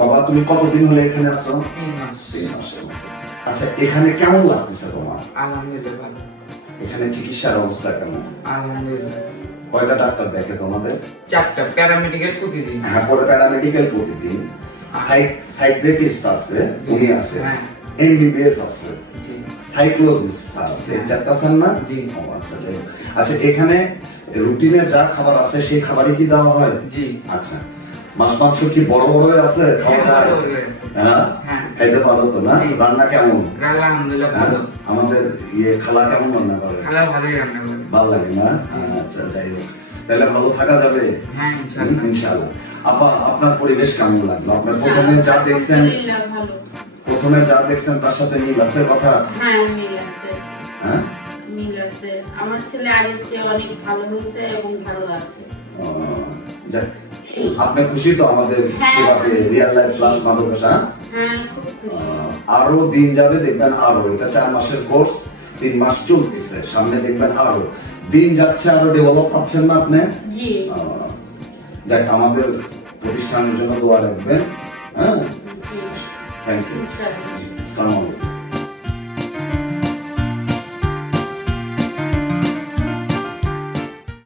বাবা তুমি কতদিন হলে এখানে আছো? 3 মাস। 3 মাসের মতো। আচ্ছা এখানে কেমন লাগতেছে তোমার? আলহামদুলিল্লাহ ভালো। এখানে চিকিৎসার অবস্থা কেমন? আলহামদুলিল্লাহ। কয়টা ডাক্তার দেখে তোমাদের? 4টা প্যারামেডিক্যাল প্রতিদিন। হ্যাঁ, পরে প্যারামেডিক্যাল প্রতিদিন, সাইকিয়াট্রিস্ট আছে, উনি আছে, হ্যাঁ। এমবিবিএস আছে, জি। সাইকোলজিস্ট স্যার আছে, এই চারটা স্যার না? জি। ও আচ্ছা যাই হোক। আচ্ছা এখানে রুটিনে যা খাবার আছে সেই খাবারই কি দেওয়া হয়? জি। আচ্ছা মাছ মাংস কি বড় বড় আছে খাওয়া যায়? হ্যাঁ হ্যাঁ। খাইতে পারো তো না? জি। রান্না কেমন? আলহামদুলিল্লাহ হ্যাঁ? ভালো। আমাদের খালা কেমন রান্না করে? খালা ভালোই রান্না করে। ভালো লাগে না? আচ্ছা যাই হোক, তাহলে ভালো থাকা যাবে হ্যাঁ ইনশাআল্লাহ। ইনশাআল্লাহ। আপা আপনার পরিবেশ কেমন লাগলো? আপনার প্রথমে যা দেখছেন, আলহামদুলিল্লাহ ভালো। প্রথমে যা দেখছেন তার সাথে মিল আছে কথা? হ্যাঁ মিল আছে। হ্যাঁ মিল আছে। আমার ছেলে আগের চেয়ে অনেক ভালো হয়েছে এবং ভালো লাগছে। যাক, আপনি খুশি তো আমাদের হ্যাঁ। সেবা পেয়ে? রিয়েল লাইফ প্লাস মাদকাসা হ্যাঁ খুব খুশি। আরো দিন যাবে দেখবেন আরো, এটা 4 মাসের কোর্স, 3 মাস চলতেছে, সামনে দেখবেন আরো দিন যাচ্ছে, আরো ডেভেলপ পাচ্ছেন না আপনি? জি। যাক আমাদের প্রতিষ্ঠানের জন্য দোয়া রাখবেন। হ্যাঁ জি। Thank you. ইনশাআল্লাহ। আসসালামু আলাইকুম।